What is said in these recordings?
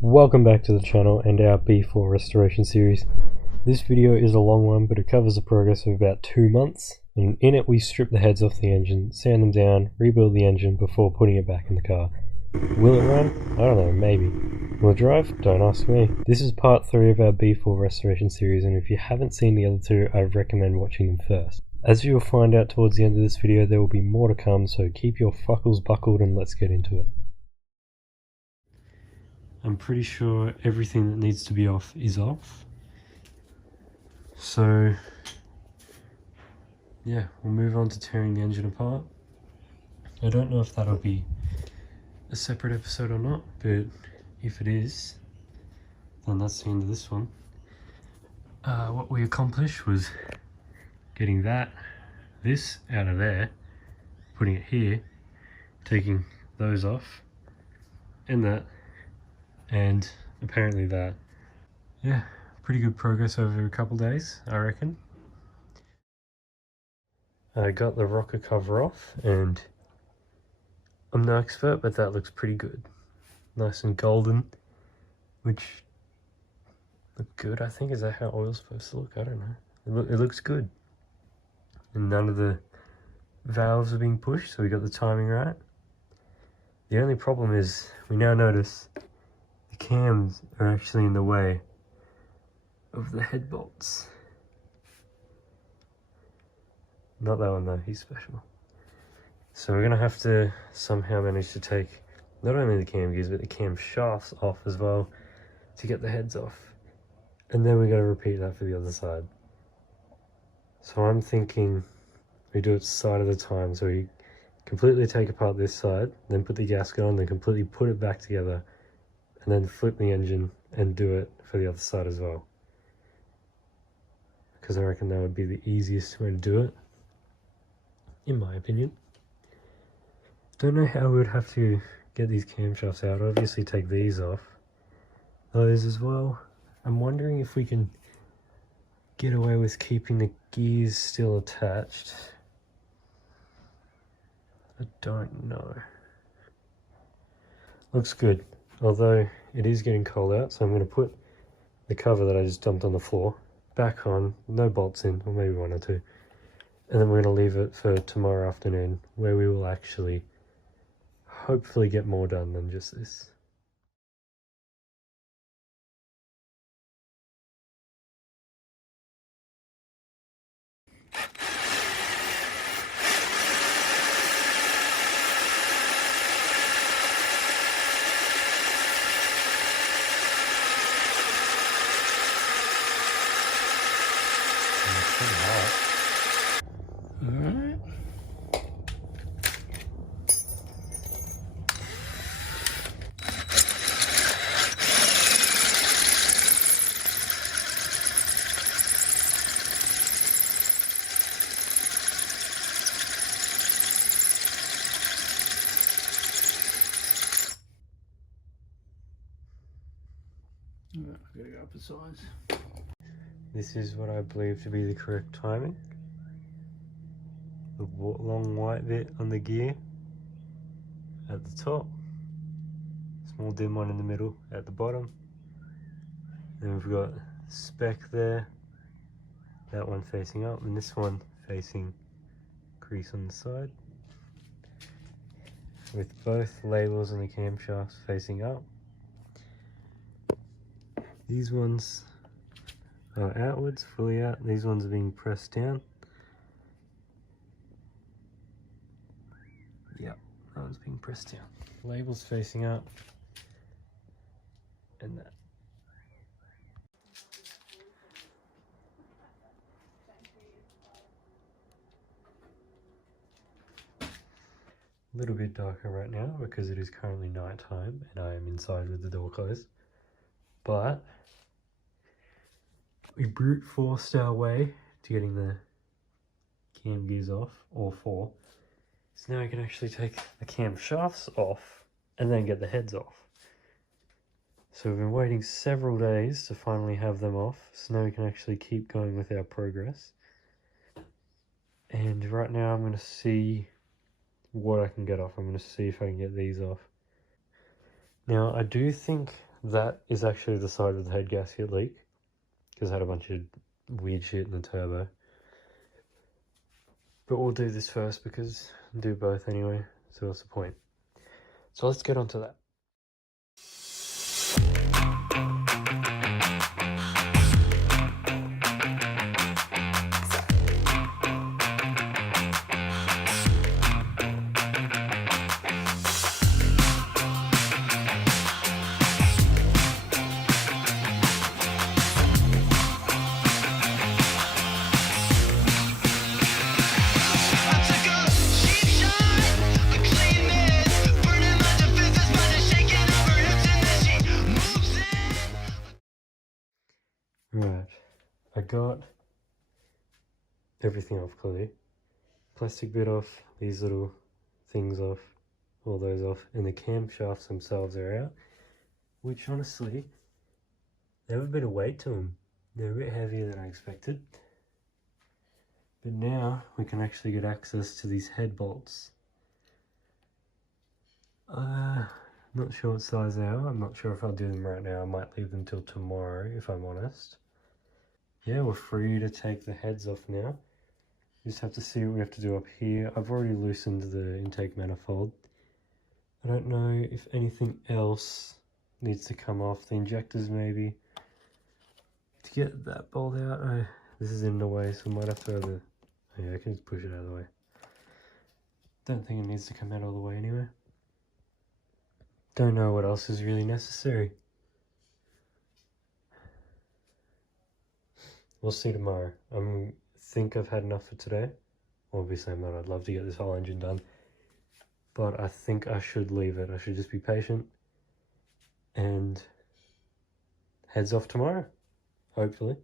Welcome back to the channel and our B4 restoration series. This video is a long one, but it covers the progress of about 2 months, and in it we strip the heads off the engine, sand them down, rebuild the engine before putting it back in the car. Will it run? I don't know, maybe. Will it drive? Don't ask me. This is part 3 of our B4 restoration series, and if you haven't seen the other two, I recommend watching them first. As you will find out towards the end of this video, there will be more to come, so keep your fuckles buckled and let's get into it. I'm pretty sure everything that needs to be off is off. So yeah, we'll move on to tearing the engine apart. I don't know if that'll be a separate episode or not, but if it is, then that's the end of this one. What we accomplished was getting this out of there, putting it here, taking those off, and that, and apparently that. Yeah, pretty good progress over a couple days, I reckon. I got the rocker cover off, and I'm no expert, but that looks pretty good. Nice and golden, which look good, I think. Is that how oil's supposed to look? I don't know. It looks good. And none of the valves are being pushed, so we got the timing right. The only problem is we now notice the cams are actually in the way of the head bolts. Not that one though, he's special. So we're gonna have to somehow manage to take not only the cam gears but the cam shafts off as well to get the heads off. And then we gotta repeat that for the other side. So I'm thinking we do it side at a time. So we completely take apart this side, then put the gasket on, then completely put it back together, and then flip the engine and do it for the other side as well. Because I reckon that would be the easiest way to do it, in my opinion. Don't know how we would have to get these camshafts out. Obviously take these off, those as well. I'm wondering if we can get away with keeping the gears still attached. I don't know. Looks good, although it is getting cold out, so I'm going to put the cover that I just dumped on the floor back on, no bolts in, or maybe one or two, and then we're going to leave it for tomorrow afternoon, where we will actually hopefully get more done than just this. Alright. I gotta go up a size. This is what I believe to be the correct timing. The long white bit on the gear at the top, small dim one in the middle at the bottom, then we've got spec there, that one facing up, and this one facing crease on the side, with both labels on the camshafts facing up. These ones are outwards, fully out. These ones are being pressed down. Yeah, that one's being pressed down. Labels facing up, and that. A little bit darker right now because it is currently night time and I am inside with the door closed. But we brute forced our way to getting the cam gears off, all four. So now we can actually take the cam shafts off and then get the heads off. So we've been waiting several days to finally have them off. So now we can actually keep going with our progress. And right now I'm going to see what I can get off. I'm going to see if I can get these off. Now I do think that is actually the side of the head gasket leak, because I had a bunch of weird shit in the turbo. But we'll do this first because I'll do both anyway, so what's the point? So let's get on to that. Right, I got everything off clearly. Plastic bit off, these little things off, all those off, and the camshafts themselves are out, which honestly, they have a bit of weight to them. They're a bit heavier than I expected. But now we can actually get access to these head bolts. Not sure what size they are. I'm not sure if I'll do them right now. I might leave them till tomorrow if I'm honest. Yeah, we're free to take the heads off now. We just have to see what we have to do up here. I've already loosened the intake manifold. I don't know if anything else needs to come off. The injectors maybe. To get that bolt out, this is in the way, so I might have to either... Yeah, I can just push it out of the way. Don't think it needs to come out all the way anyway. Don't know what else is really necessary. We'll see tomorrow. I think I've had enough for today. Obviously I'm not. I'd love to get this whole engine done. But I think I should leave it. I should just be patient. And heads off tomorrow. Hopefully.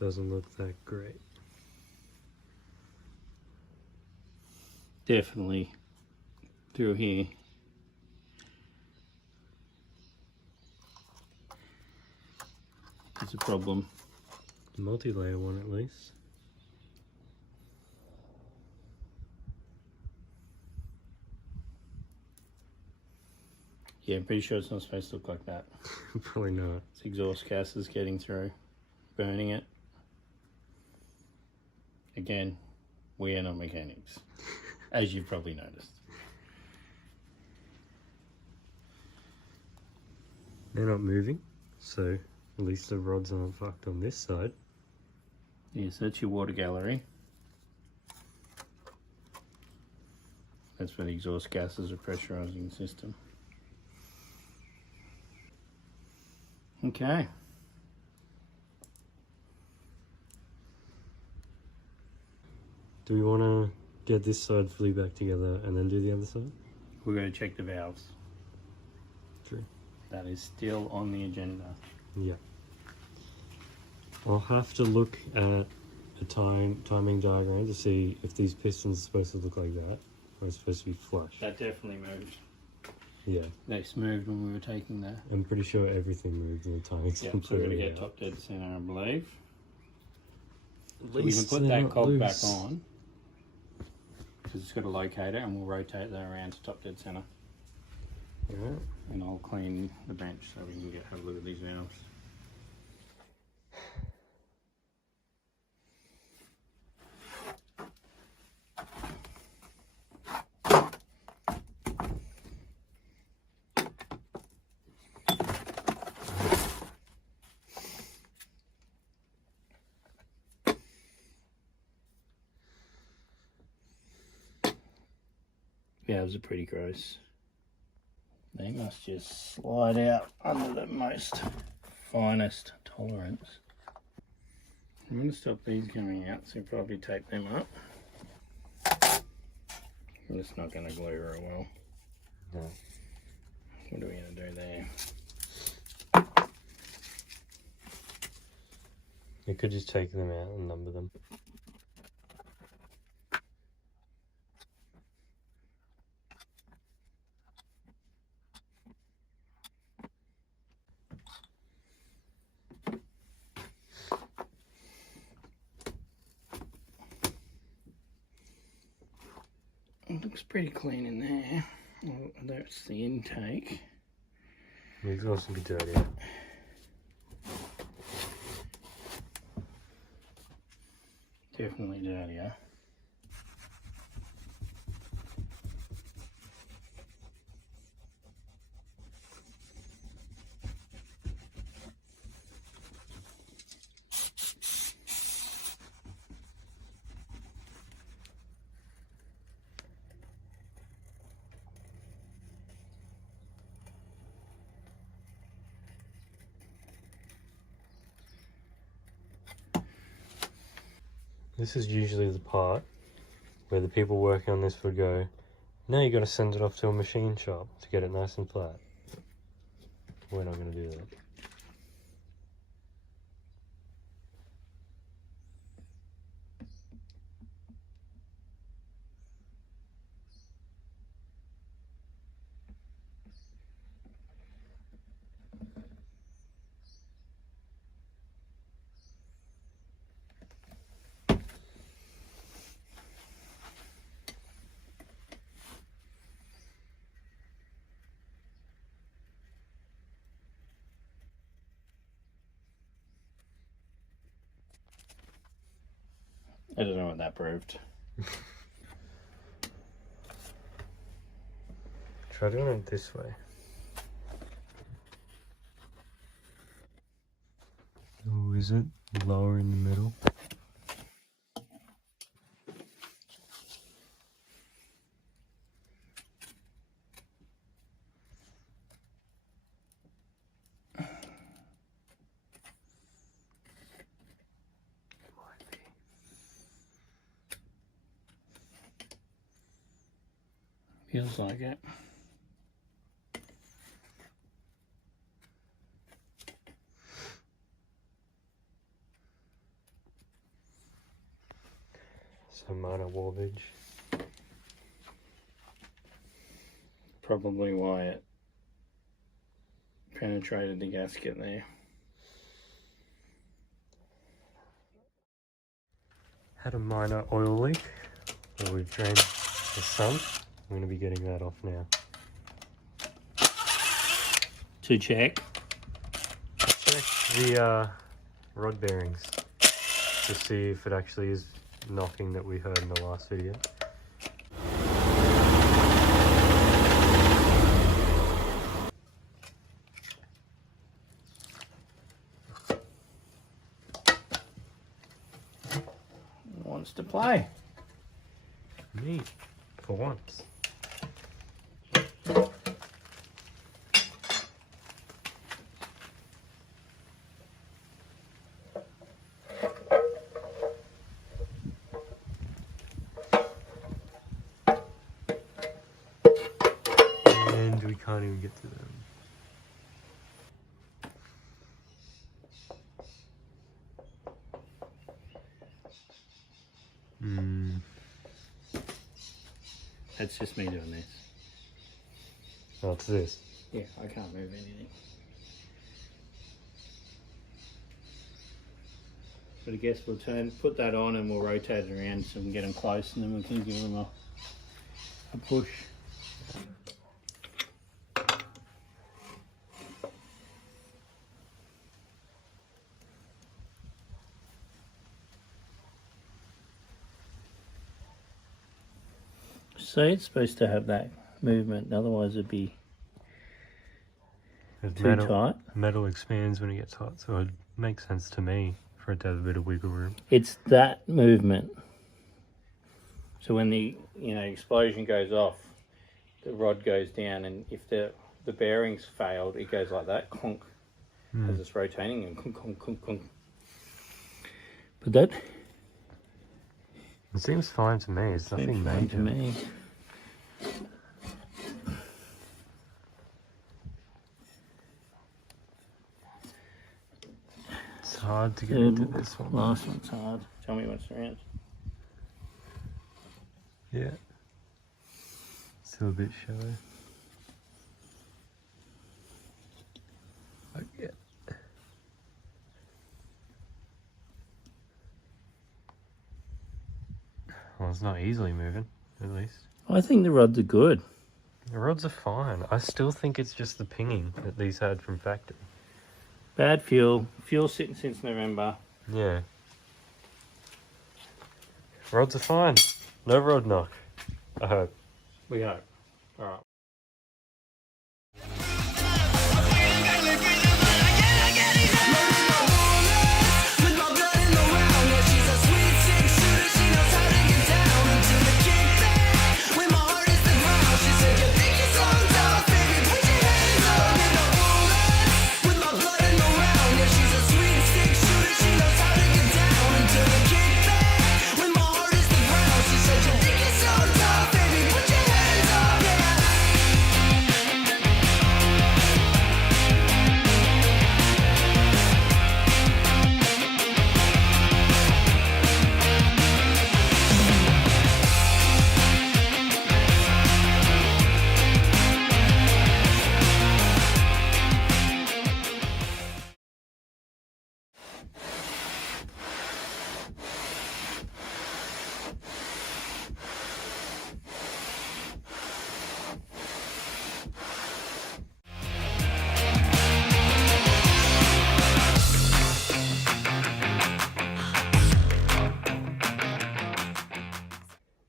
Doesn't look that great. Definitely through here. It's a problem. Multi-layer one at least. Yeah, I'm pretty sure it's not supposed to look like that. Probably not. It's exhaust gases getting through, burning it. Again, we are not mechanics, as you've probably noticed. They're not moving, so at least the rods aren't fucked on this side. Yes, that's your water gallery. That's for the exhaust gases or pressurizing system. Okay. Do we want to get this side fully back together and then do the other side? We're going to check the valves. True. That is still on the agenda. Yeah. I'll have to look at a timing diagram to see if these pistons are supposed to look like that or it's supposed to be flush. That definitely moved. Yeah. They moved when we were taking the... I'm pretty sure everything moved in the timing. Yeah, so we're going to get top dead center, I believe. At We can least put they're that not cog loose. back on. Because it's got a locator, and we'll rotate that around to top dead center. Alright. And I'll clean the bench so we can have a look at these valves. calves are pretty gross. They must just slide out under the most finest tolerance. I'm going to stop these coming out, so probably tape them up. I'm just not going to glue very well. No. What are we going to do there? You could just take them out and number them. It looks pretty clean in there. Oh, that's the intake. It could also be dirty. Definitely dirtier. This is usually the part where the people working on this would go, now you got to send it off to a machine shop to get it nice and flat. We're not going to do that. I don't know what that proved. Try doing it this way. Oh, is it lower in the middle? Feels like it. Some minor warpage. Probably why it penetrated the gasket there. Had a minor oil leak where we've drained the sump. I'm going to be getting that off now. To check? Check the rod bearings to see if it actually is knocking that we heard in the last video. Wants to play. Neat, for once. And we can't even get to them. That's just me doing this. Oh, it's this. Yeah, I can't move anything. But I guess we'll put that on and we'll rotate it around so we can get them close and then we can give them a push. So it's supposed to have that movement, otherwise it'd be too tight. Metal expands when it gets hot, so it makes sense to me for it to have a bit of wiggle room. It's that movement. So when the explosion goes off, the rod goes down, and if the bearings failed, it goes like that, clunk, as it's rotating, and clunk, clunk, clunk, clunk. But that... It seems fine to me. It's nothing major. To me. It's hard to get into this one. Last one's hard. Tell me what's around. Yeah. Still a bit shallow. Oh, yeah. Well, it's not easily moving, at least. I think the rods are good. The rods are fine. I still think it's just the pinging that these had from factory. Bad fuel. Fuel sitting since November. Yeah. Rods are fine. No rod knock. I hope. We hope. Alright.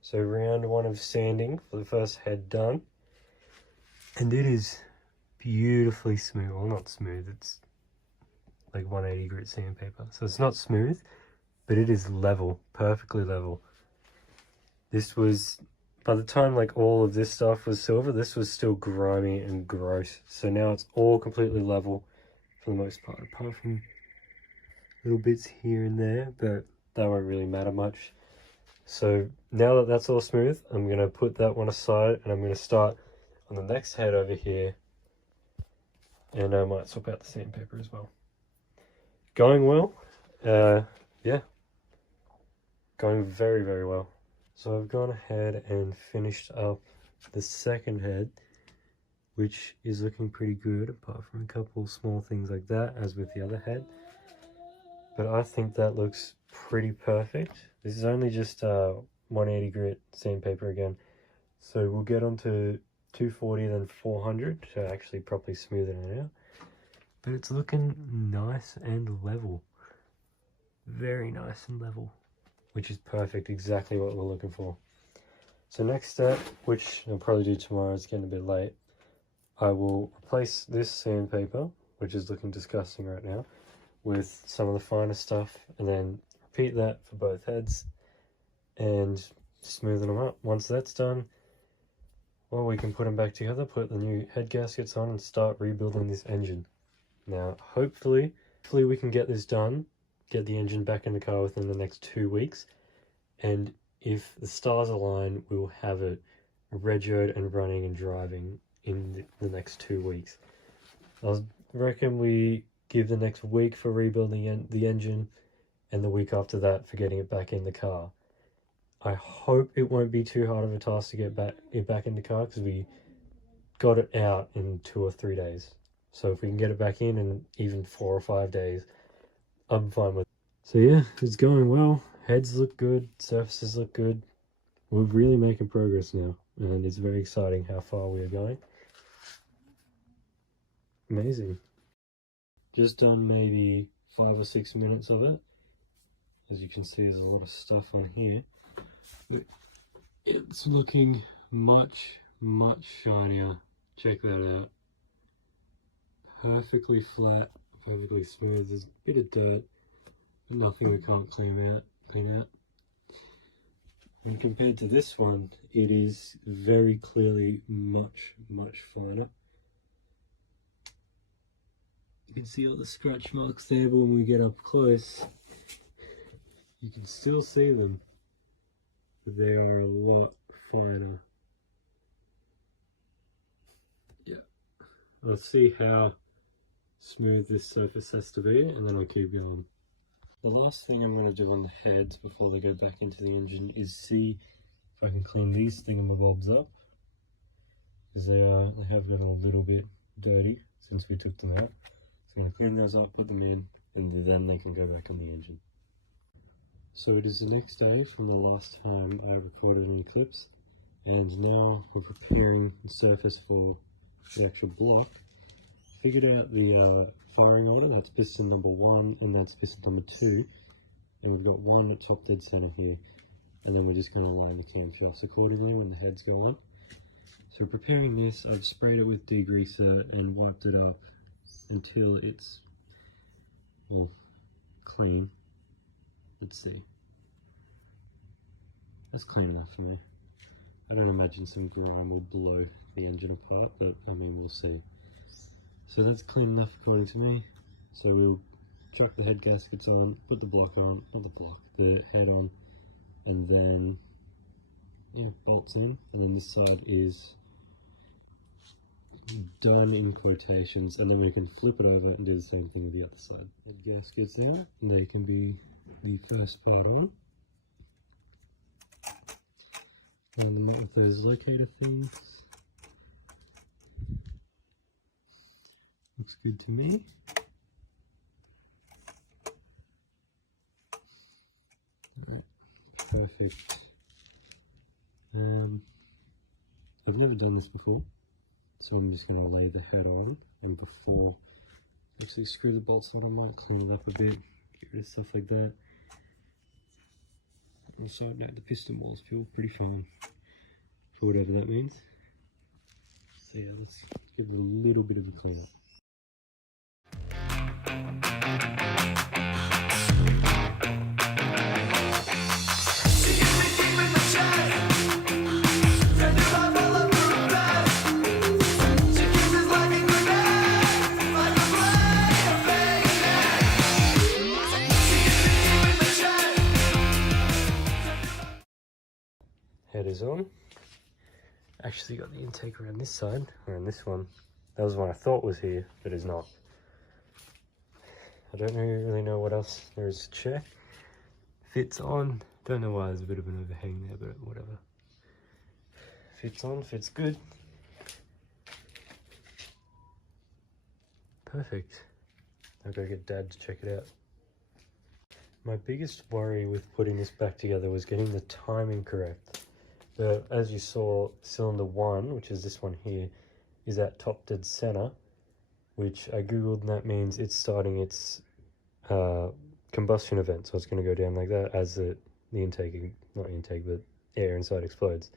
So round one of sanding for the first head done. And it is beautifully smooth. Well, not smooth, it's like 180 grit sandpaper. So it's not smooth, but it is level, perfectly level. This was, by the time like all of this stuff was silver, this was still grimy and gross. So now it's all completely level for the most part, apart from little bits here and there, but that won't really matter much. So now that that's all smooth, I'm going to put that one aside and I'm going to start on the next head over here. And I might swap out the sandpaper as well. Going well. Yeah. Going very, very well. So I've gone ahead and finished up the second head, which is looking pretty good, apart from a couple small things like that, as with the other head. But I think that looks pretty perfect. This is only just 180 grit sandpaper again. So we'll get onto 240 then 400 to actually properly smooth it out. But it's looking nice and level. Very nice and level. Which is perfect, exactly what we're looking for. So next step, which I'll probably do tomorrow, it's getting a bit late. I will replace this sandpaper, which is looking disgusting right now, with some of the finer stuff, and then repeat that for both heads and smoothen them up. Once that's done, well, we can put them back together, put the new head gaskets on and start rebuilding this engine. Now hopefully we can get this done, get the engine back in the car within the next 2 weeks, and if the stars align, we'll have it regoed and running and driving in the next 2 weeks. I reckon we give the next week for rebuilding the engine, and the week after that for getting it back in the car. I hope it won't be too hard of a task to get it back in the car, because we got it out in 2 or 3 days. So if we can get it back in even 4 or 5 days, I'm fine with it. So yeah, it's going well. Heads look good, surfaces look good. We're really making progress now, and it's very exciting how far we are going. Amazing. Just done maybe 5 or 6 minutes of it. As you can see, there's a lot of stuff on here. But it's looking much, much shinier. Check that out. Perfectly flat, perfectly smooth. There's a bit of dirt, but nothing we can't clean out. And compared to this one, it is very clearly much finer. You can see all the scratch marks there, but when we get up close, you can still see them. But they are a lot finer. Yeah. Let's see how smooth this surface has to be, and then I'll keep going. The last thing I'm going to do on the heads before they go back into the engine is see if I can clean these thingamabobs up, because they have gotten a little bit dirty since we took them out. So I'm going to clean those up, put them in, and then they can go back on the engine. So it is the next day from the last time I recorded any clips, and now we're preparing the surface for the actual block. Figured out the firing order. That's piston number 1 and that's piston number 2, and we've got one at top dead center here, and then we're just going to align the camshafts accordingly when the heads go on. So we're preparing this. I've sprayed it with degreaser and wiped it up until it's, well, clean. Let's see. That's clean enough for me. I don't imagine some grime will blow the engine apart, but I mean, we'll see. So that's clean enough according to me. So we'll chuck the head gaskets on, put the block on, not the block, the head on, and then, yeah, bolts in. And then this side is done in quotations, and then we can flip it over and do the same thing with the other side. Head gaskets there, and they can be the first part on. Line them up with those locator things. Looks good to me. Alright, perfect. I've never done this before, so I'm just going to lay the head on, and before I actually screw the bolts on, I might clean it up a bit, get rid of stuff like that. On the side note, the piston walls feel pretty fine, for whatever that means. So yeah, let's give it a little bit of a clean up. Head is on. Actually got the intake around this side, around this one. That was one I thought was here, but is not. I don't really know what else there is to check. Fits on. Don't know why there's a bit of an overhang there, but whatever. Fits on, fits good. Perfect. I'll go get Dad to check it out. My biggest worry with putting this back together was getting the timing correct. But as you saw, cylinder 1, which is this one here, is at top dead center, which I googled, and that means it's starting its combustion event. So it's going to go down like that as the intake, not intake, but air inside explodes.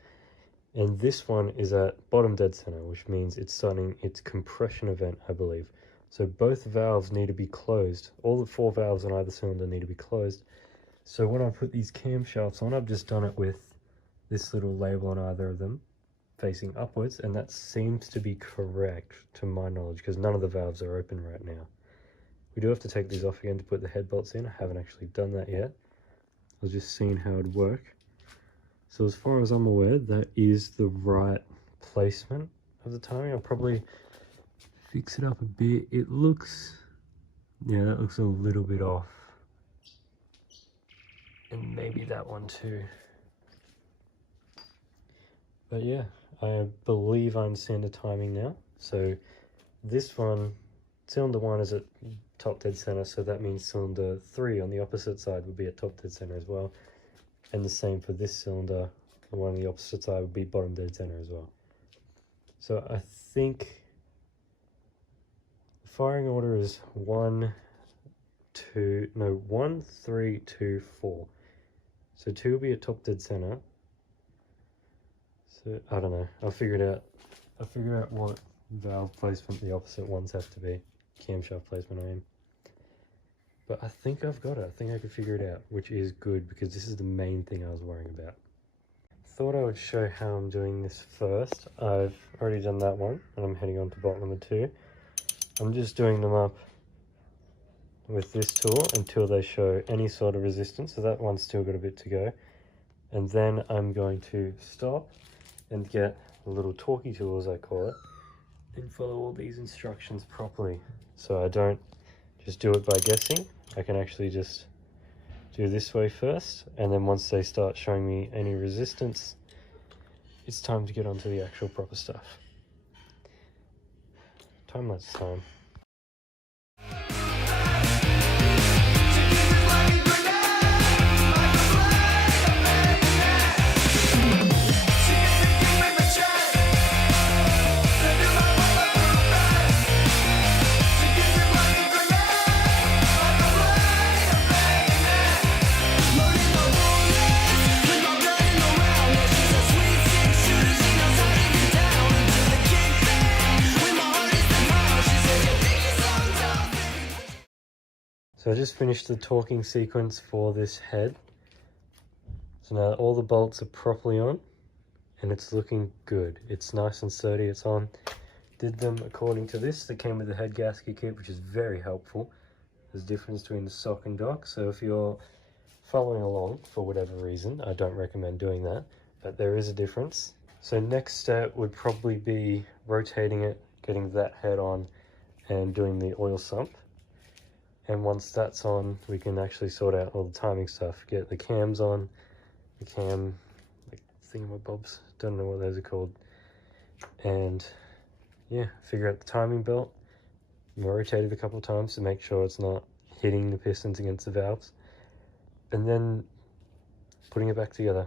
And this one is at bottom dead center, which means it's starting its compression event, I believe. So both valves need to be closed. All the 4 valves on either cylinder need to be closed. So when I put these camshafts on, I've just done it with this little label on either of them facing upwards, and that seems to be correct to my knowledge, because none of the valves are open right now. We do have to take these off again to put the head bolts in. I haven't actually done that yet. I was just seeing how it'd work. So as far as I'm aware, that is the right placement of the timing. I'll probably fix it up a bit. It looks, yeah, that looks a little bit off. And maybe that one too. But yeah, I believe I understand the timing now. So this one, cylinder 1 is at top dead center, so that means cylinder 3 on the opposite side would be at top dead center as well. And the same for this cylinder, the one on the opposite side would be bottom dead center as well. So I think the firing order is 1, 3, 2, 4. So 2 will be at top dead center. So I don't know, I'll figure it out. I'll figure out what valve placement the opposite ones have to be. Camshaft placement, I mean. But I think I've got it. I think I can figure it out, which is good, because this is the main thing I was worrying about. thought I would show how I'm doing this first. I've already done that one, and I'm heading on to bolt number 2. I'm just doing them up with this tool until they show any sort of resistance, so that one's still got a bit to go. And then I'm going to stop and get a little talkie tool, as I call it, and follow all these instructions properly. So I don't just do it by guessing. I can actually just do this way first, and then once they start showing me any resistance, it's time to get onto the actual proper stuff. Time-lapse time. So I just finished the torquing sequence for this head. So now all the bolts are properly on and it's looking good. It's nice and sturdy, it's on. Did them according to this. They came with the head gasket kit, which is very helpful. There's a difference between the sock and dock. So if you're following along for whatever reason, I don't recommend doing that, but there is a difference. So next step would probably be rotating it, getting that head on and doing the oil sump. And once that's on, we can actually sort out all the timing stuff. Get the cams on, the cam, like thingamabobs, don't know what those are called. And yeah, figure out the timing belt. Rotate it a couple of times to make sure it's not hitting the pistons against the valves. And then putting it back together,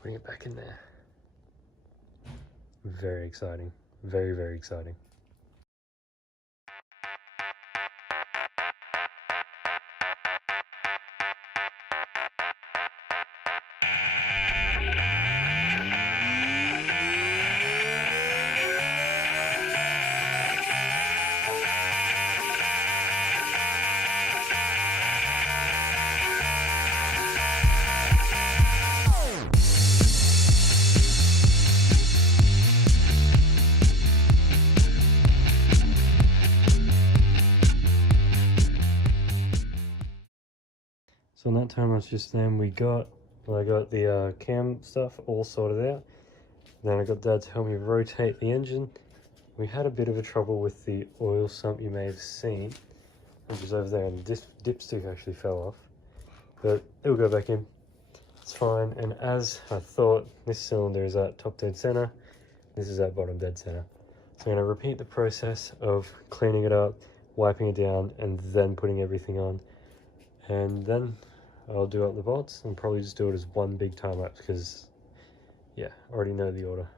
putting it back in there. Very exciting, very, very exciting. So in that time I was just then I got the cam stuff all sorted out. Then I got Dad to help me rotate the engine. We had a bit of a trouble with the oil sump, you may have seen, which is over there, and the dipstick actually fell off. But it'll go back in. It's fine. And as I thought, this cylinder is at top dead center. This is at bottom dead center. So I'm going to repeat the process of cleaning it up, wiping it down, and then putting everything on. And then I'll do up the bolts and probably just do it as one big time lapse because, yeah, I already know the order.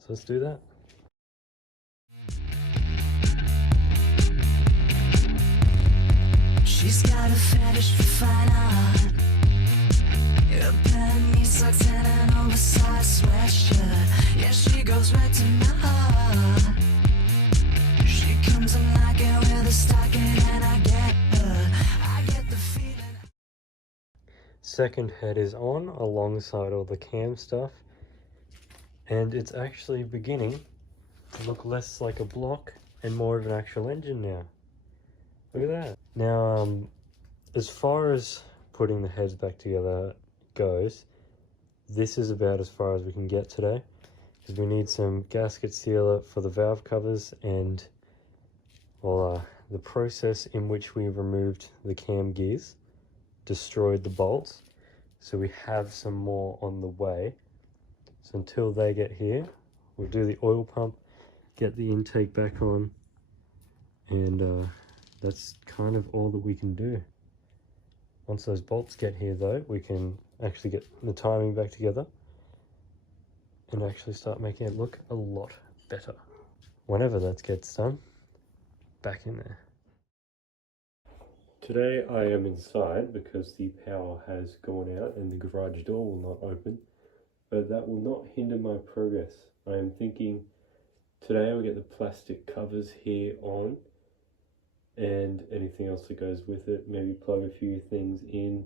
So let's do that. She's got a fetish for fine art. A pair of knee socks and an oversized sweatshirt. Yeah, she goes right to my heart. She comes a knocking with a stocking and I get her. I get the feeling. Second head is on alongside all the cam stuff, and it's actually beginning to look less like a block and more of an actual engine now. Look at that. Now, as far as putting the heads back together goes, this is about as far as we can get today, because we need some gasket sealer for the valve covers and the process in which we removed the cam gears destroyed the bolts, so we have some more on the way. So until they get here, we'll do the oil pump, get the intake back on, and that's kind of all that we can do. Once those bolts get here though, we can actually get the timing back together and actually start making it look a lot better. Whenever that gets done, back in there. Today I am inside because the power has gone out and the garage door will not open, but that will not hinder my progress. I am thinking today I'll get the plastic covers here on and anything else that goes with it, maybe plug a few things in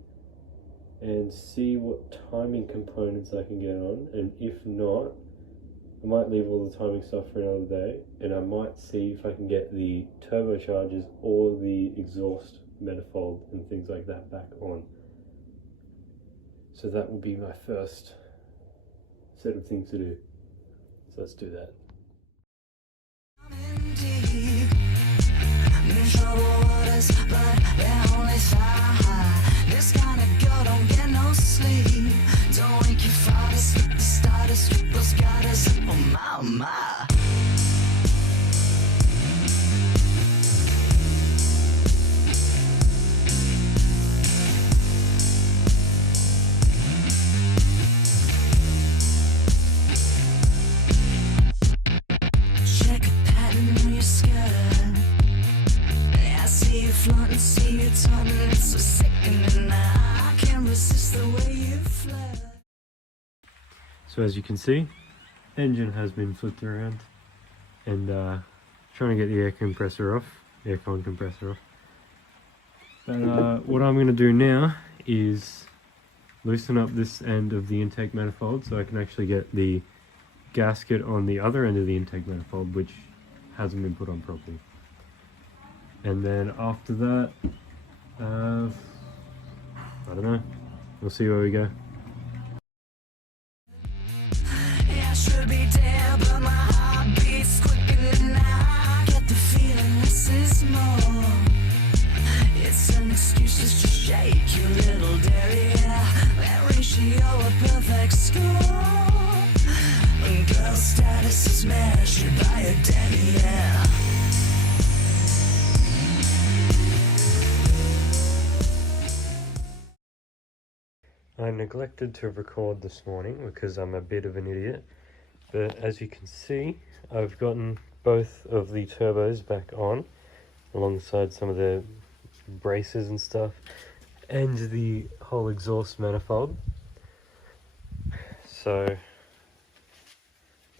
and see what timing components I can get on, and if not, I might leave all the timing stuff for another day, and I might see if I can get the turbochargers or the exhaust manifold and things like that back on. So that will be my first set of things to do. So let's do that. Trouble waters, but they're only thigh. This kind of girl don't get no sleep. Don't wake your father, slip the starter, strip those gutters. Oh my, oh my. Check a pattern on your skirt. Flaunting, see you talking, it's so sickening. I can't resist the way you flirt. So as you can see, engine has been flipped around, and trying to get the air compressor off, aircon compressor off. But what I'm going to do now is loosen up this end of the intake manifold so I can actually get the gasket on the other end of the intake manifold, which hasn't been put on properly. And then after that, I don't know, we'll see where we go. Yeah, I should be dead, but my heart beats quicker than I get the feeling this is more. It's an excuse just to shake your little derriere. That ratio a perfect score. And girl status is measured by a derriere. I neglected to record this morning because I'm a bit of an idiot, but as you can see, I've gotten both of the turbos back on alongside some of the braces and stuff, and the whole exhaust manifold. So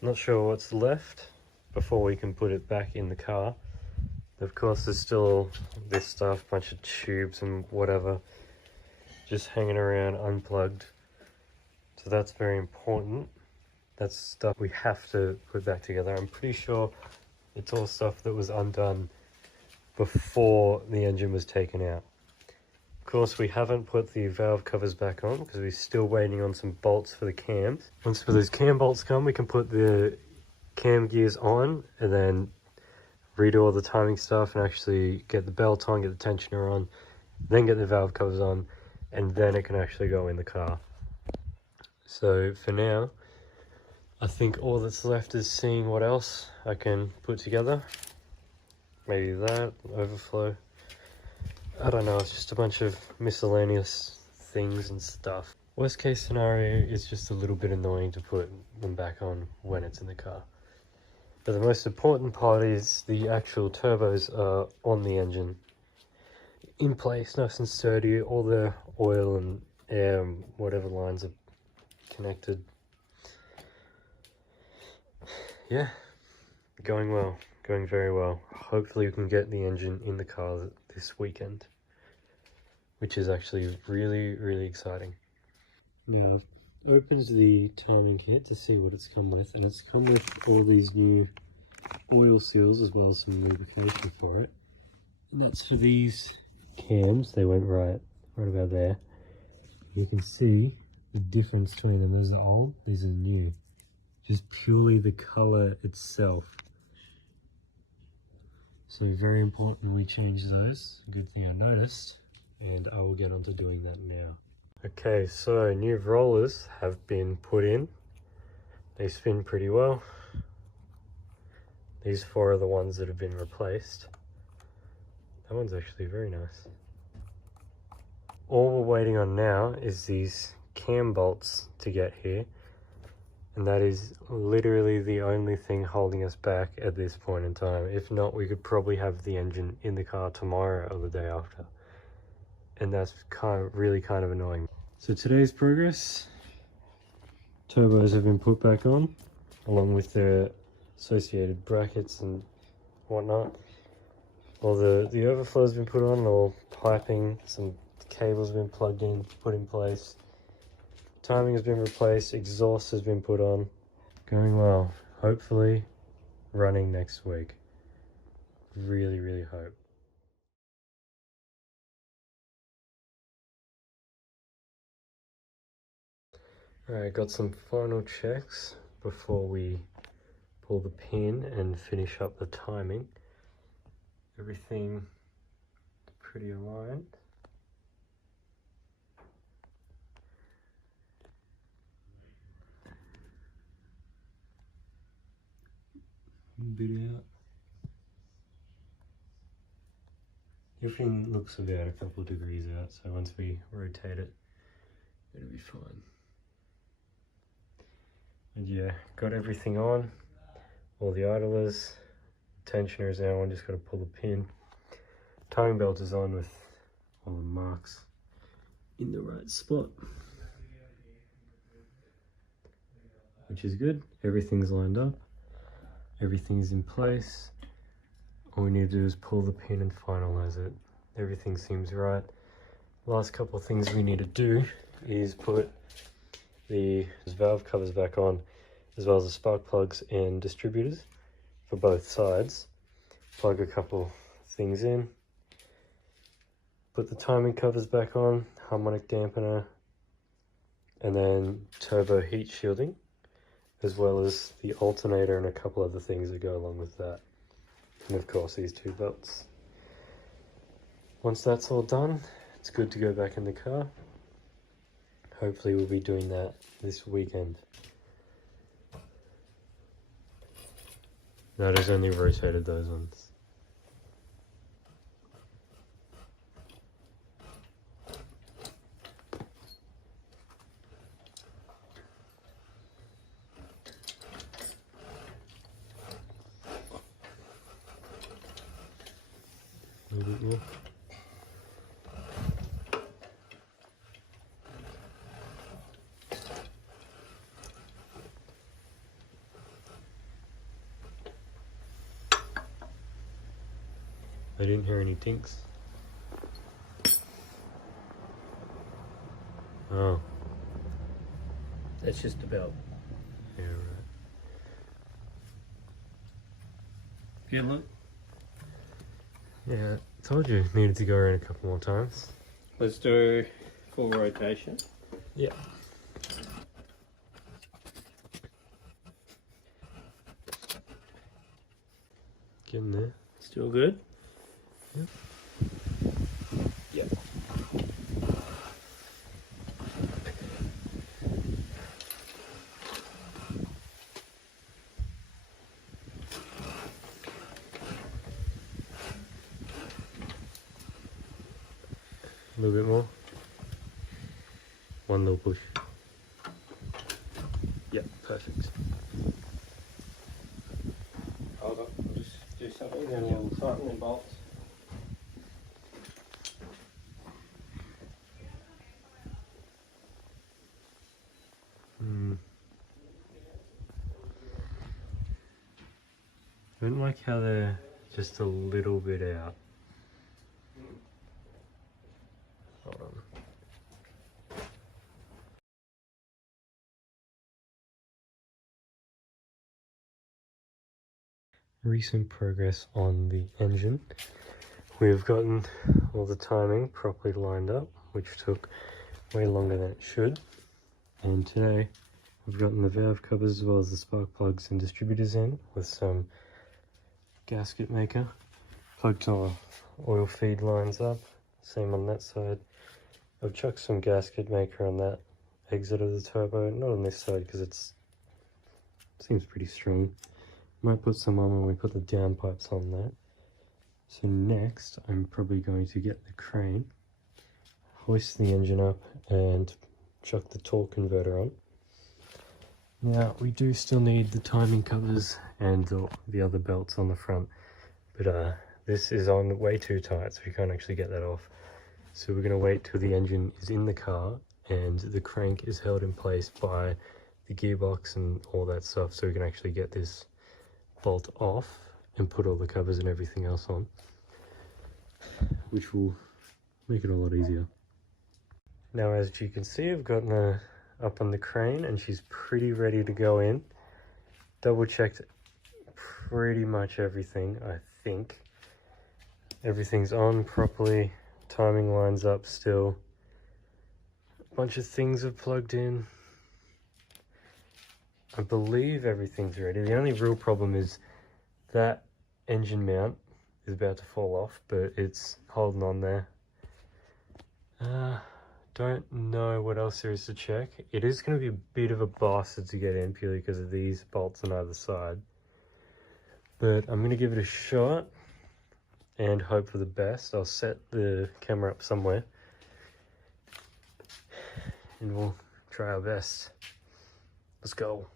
not sure what's left before we can put it back in the car. Of course there's still this stuff, bunch of tubes and whatever just hanging around unplugged, so that's very important. That's stuff we have to put back together. I'm pretty sure it's all stuff that was undone before the engine was taken out. Of course we haven't put the valve covers back on because we're still waiting on some bolts for the cams. Once those cam bolts come, we can put the cam gears on and then redo all the timing stuff and actually get the belt on, get the tensioner on, then get the valve covers on, and then it can actually go in the car. So for now, I think all that's left is seeing what else I can put together. Maybe that, overflow. I don't know, it's just a bunch of miscellaneous things and stuff. Worst case scenario is just a little bit annoying to put them back on when it's in the car. But the most important part is the actual turbos are on the engine, in place, nice and sturdy. All the oil and air and whatever lines are connected. Yeah, going well, going very well. Hopefully we can get the engine in the car this weekend, which is actually really, really exciting. Now I've opened the timing kit to see what it's come with, and it's come with all these new oil seals as well as some lubrication for it. And that's for these cams. They went right about there. You can see the difference between them. Those are old, these are new. Just purely the color itself. So very important we change those. Good thing I noticed, and I will get on to doing that now. Okay, so new rollers have been put in. They spin pretty well. These four are the ones that have been replaced. That one's actually very nice. All we're waiting on now is these cam bolts to get here, and that is literally the only thing holding us back at this point in time. If not, we could probably have the engine in the car tomorrow or the day after, and that's really kind of annoying. So today's progress: turbos have been put back on along with their associated brackets and whatnot. All the overflow has been put on, all piping, some cables have been plugged in, put in place. Timing has been replaced, exhaust has been put on. Going well. Hopefully running next week. Really hope. Alright, got some final checks before we pull the pin and finish up the timing. Everything pretty aligned. A bit out. Everything looks about a couple of degrees out, so once we rotate it, it'll be fine. And yeah, got everything on, all the idlers, tensioner is now on, just got to pull the pin. Timing belt is on with all the marks in the right spot, which is good. Everything's lined up, everything's in place. All we need to do is pull the pin and finalize it. Everything seems right. Last couple of things we need to do is put the valve covers back on, as well as the spark plugs and distributors for both sides. Plug a couple things in, put the timing covers back on, harmonic dampener, and then turbo heat shielding, as well as the alternator and a couple other things that go along with that. And of course these two belts. Once that's all done, it's good to go back in the car. Hopefully we'll be doing that this weekend. No, just only rotated those ones. A little bit more. I didn't hear any tinks. Oh. That's just a belt. Yeah, right. Feel it? Yeah, I told you it needed to go around a couple more times. Let's do full rotation. Yeah. Getting there. Still good? Yep. Yep. A little bit more. One little push. Yep, perfect. Hold on, I'll just do something, then we'll tighten the bolts. I don't like how they're just a little bit out. Hold on. Recent progress on the engine. We've gotten all the timing properly lined up, which took way longer than it should. And today we've gotten the valve covers as well as the spark plugs and distributors in with some gasket maker. Plugged our oil feed lines up, same on that side. I've chucked some gasket maker on that exit of the turbo, not on this side because it seems pretty strong. Might put some on when we put the downpipes on that. So next I'm probably going to get the crane, hoist the engine up and chuck the torque converter on. Now we do still need the timing covers and the other belts on the front, but this is on way too tight, so we can't actually get that off. So we're going to wait till the engine is in the car and the crank is held in place by the gearbox and all that stuff, so we can actually get this bolt off and put all the covers and everything else on, which will make it a lot easier. Now, as you can see, I've gotten her up on the crane and she's pretty ready to go in. Double checked pretty much everything, I think. Everything's on properly, timing lines up still. A bunch of things are plugged in. I believe everything's ready. The only real problem is that engine mount is about to fall off, but it's holding on there. Don't know what else there is to check. It is going to be a bit of a bastard to get in purely because of these bolts on either side. But I'm going to give it a shot and hope for the best. I'll set the camera up somewhere and we'll try our best. Let's go.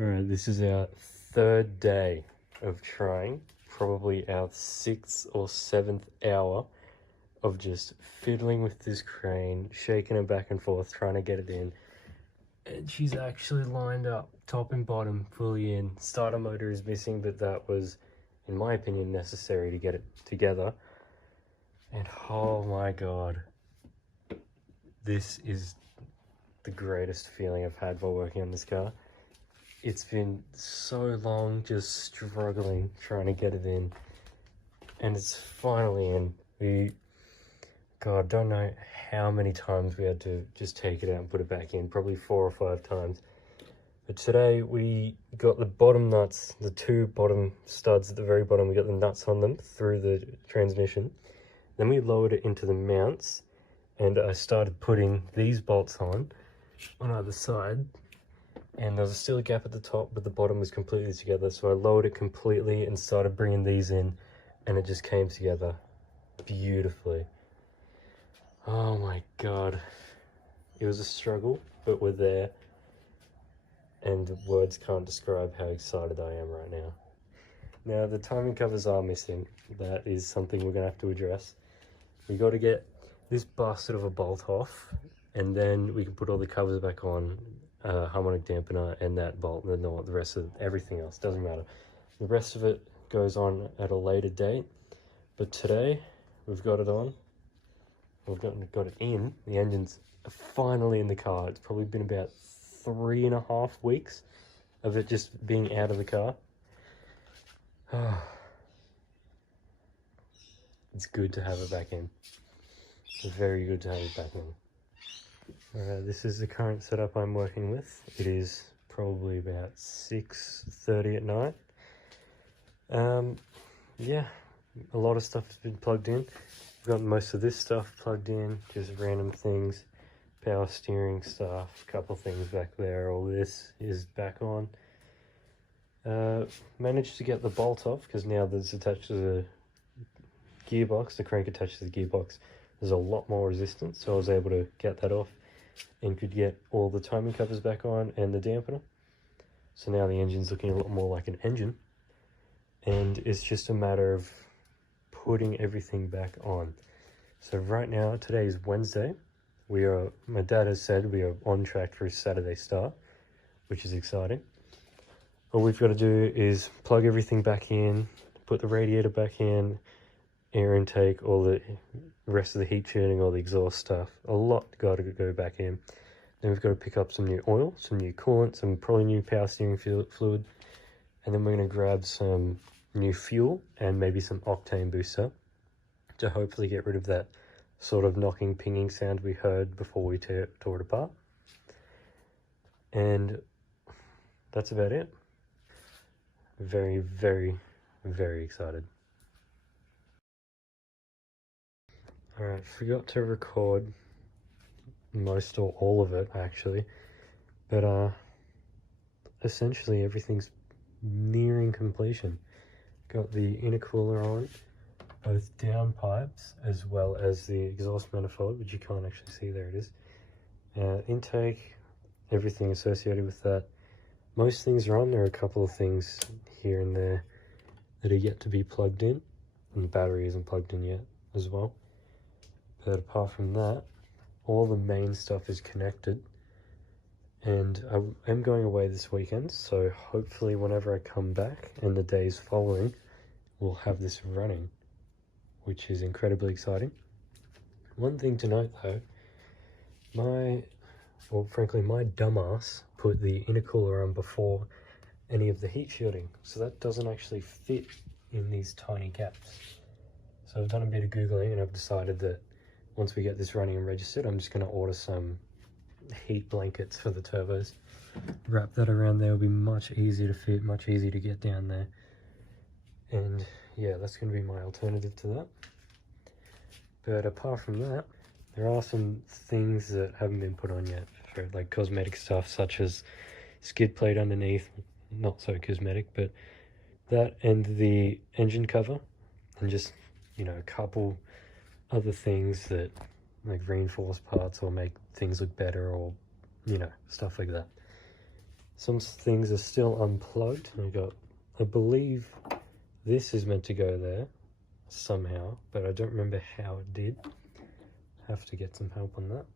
Alright, this is our third day of trying, probably our 6th or 7th hour of just fiddling with this crane, shaking it back and forth, trying to get it in. And she's actually lined up, top and bottom, fully in. Starter motor is missing, but that was, in my opinion, necessary to get it together. And oh my god, this is the greatest feeling I've had while working on this car. It's been so long just struggling, trying to get it in, and it's finally in. God, don't know how many times we had to just take it out and put it back in, probably 4 or 5 times. But today we got the bottom nuts, the 2 bottom studs at the very bottom, we got the nuts on them through the transmission. Then we lowered it into the mounts, and I started putting these bolts on either side. And there was still a gap at the top, but the bottom was completely together. So I lowered it completely and started bringing these in, and it just came together beautifully. Oh my god. It was a struggle, but we're there. And words can't describe how excited I am right now. Now, the timing covers are missing. That is something we're going to have to address. We got to get this bastard of a bolt off, and then we can put all the covers back on. Harmonic dampener and that bolt, and then the rest of everything else doesn't matter. The rest of it goes on at a later date, but today we've got it on. We've got it in. The engine's finally in the car. It's probably been about 3.5 weeks of it just being out of the car. It's good to have it back in. It's very good to have it back in. This is the current setup I'm working with. It is probably about 6:30 at night. Yeah, a lot of stuff has been plugged in. I've got most of this stuff plugged in, just random things, power steering stuff, a couple things back there. All this is back on. Managed to get the bolt off because now that it's attached to the gearbox, the crank attached to the gearbox, there's a lot more resistance, so I was able to get that off and could get all the timing covers back on and the dampener. So now the engine's looking a lot more like an engine, and it's just a matter of putting everything back on. So right now, today is Wednesday. My dad has said we are on track for a Saturday start, which is exciting. All we've got to do is plug everything back in, put the radiator back in, air intake, all the rest of the heat tuning, all the exhaust stuff. A lot got to go back in. Then we've got to pick up some new oil, some new coolant, some probably new power steering fluid, and then we're going to grab some new fuel and maybe some octane booster to hopefully get rid of that sort of knocking, pinging sound we heard before we tore it apart. And that's about it. Very, very, very excited. Alright, forgot to record most or all of it actually, but essentially everything's nearing completion. Got the intercooler on, both downpipes as well as the exhaust manifold, which you can't actually see. There it is. Intake, everything associated with that. most things are on. There are a couple of things here and there that are yet to be plugged in, and the battery isn't plugged in yet as well. But apart from that, all the main stuff is connected. And I am going away this weekend, so hopefully whenever I come back and the days following, we'll have this running, which is incredibly exciting. One thing to note though, my dumbass put the intercooler on before any of the heat shielding, so that doesn't actually fit in these tiny gaps. So I've done a bit of Googling and I've decided that once we get this running and registered, I'm just going to order some heat blankets for the turbos. Wrap that around there, will be much easier to fit, much easier to get down there. And yeah, that's going to be my alternative to that. But apart from that, there are some things that haven't been put on yet, for like cosmetic stuff such as skid plate underneath, not so cosmetic, but that and the engine cover, and just, you know, a couple other things that like reinforce parts or make things look better, or, you know, stuff like that. Some things are still unplugged. I believe this is meant to go there somehow, but I don't remember how it did. Have to get some help on that.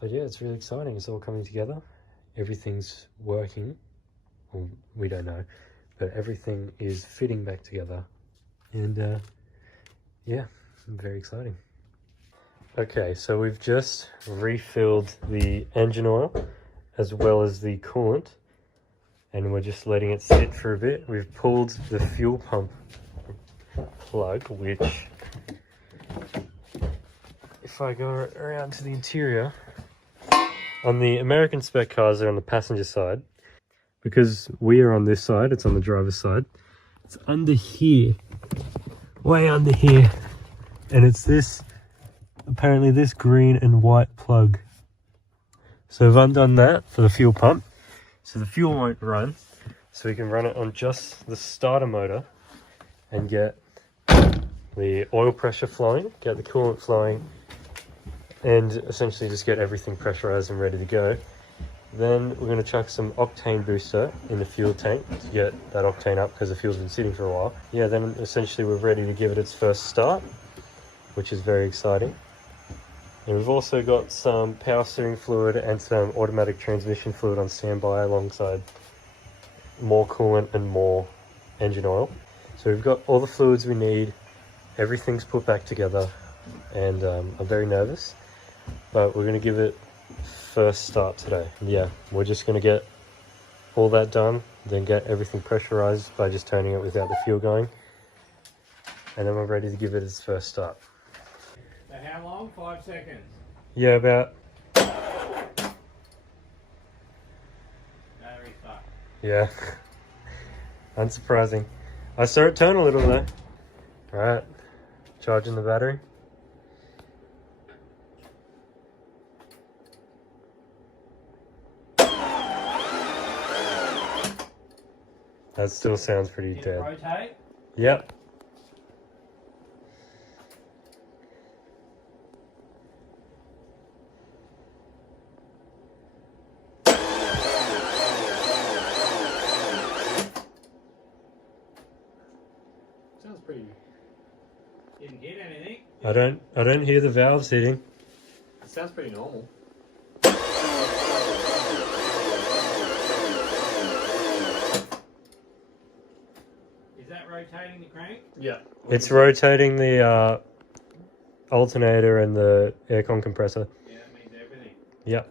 But yeah, it's really exciting. It's all coming together. Everything's working. Well, we don't know, but everything is fitting back together. And yeah, very exciting. Okay, so we've just refilled the engine oil as well as the coolant, and we're just letting it sit for a bit. We've pulled the fuel pump plug, which, if I go around to the interior, on the American spec cars, they're on the passenger side. Because we are on this side, it's on the driver's side. It's under here, way under here. And it's this, apparently this green and white plug. So I've undone that for the fuel pump. So the fuel won't run. So we can run it on just the starter motor and get the oil pressure flowing, get the coolant flowing, and essentially just get everything pressurized and ready to go. Then we're going to chuck some octane booster in the fuel tank to get that octane up, because the fuel's been sitting for a while. Yeah, then essentially we're ready to give it its first start, which is very exciting. And we've also got some power steering fluid and some automatic transmission fluid on standby, alongside more coolant and more engine oil. So we've got all the fluids we need, everything's put back together, and I'm very nervous, but we're going to give it first start today. Yeah, we're just going to get all that done, then get everything pressurized by just turning it without the fuel going, and then we're ready to give it its first start. So how long? 5 seconds? Yeah, about. Battery stuck. Yeah. Unsurprising. I saw it turn a little though. Alright, charging the battery. That still sounds pretty Did it dead. rotate? Yep. Sounds pretty. Didn't hit anything. I don't hear the valves hitting. It sounds pretty normal. Is that rotating the crank? Yeah. It's rotating the alternator and the aircon compressor. Yeah, that means everything. Yep.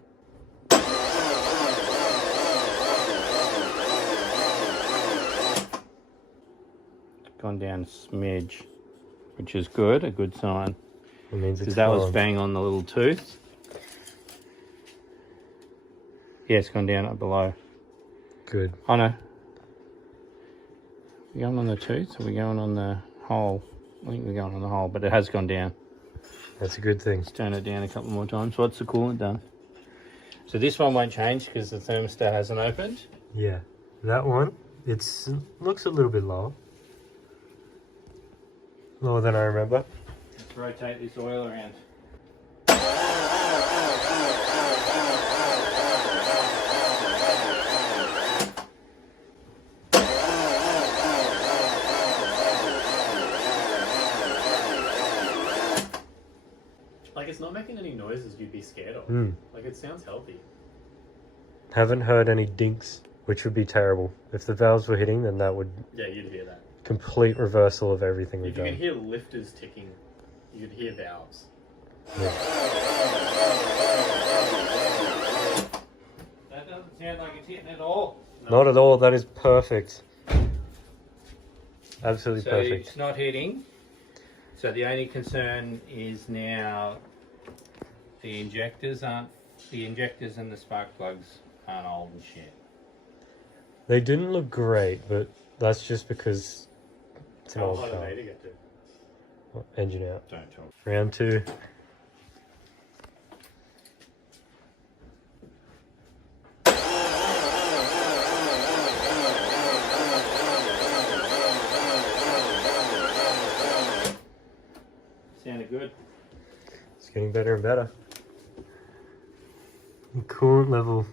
Gone down a smidge, which is good, a good sign. It means it's Because that was flowing. bang on the little tooth. Yeah, it's gone down up below. Good. Oh no. We're going on the tooth, or we're going on the hole? I think we're going on the hole, but it has gone down. That's a good thing. Let's turn it down a couple more times. What's the coolant done? So this one won't change because the thermostat hasn't opened. Yeah. That one, looks a little bit lower. Lower than I remember. Let's rotate this oil around. Like, it's not making any noises you'd be scared of. Like, it sounds healthy. Haven't heard any dinks, which would be terrible. If the valves were hitting, then that would... Yeah, you'd hear that. Complete reversal of everything we've If you done. could hear lifters ticking, you could hear valves. Yeah. That doesn't sound like it's hitting at all. Not at all. That is perfect. Absolutely So perfect. it's not hitting. So the only concern is now the injectors and the spark plugs aren't old and shit. They didn't look great, but that's just because it's an How old high car. did they get to? Engine out. Don't talk. Round 2. Sounded good. It's getting better and better. The coolant level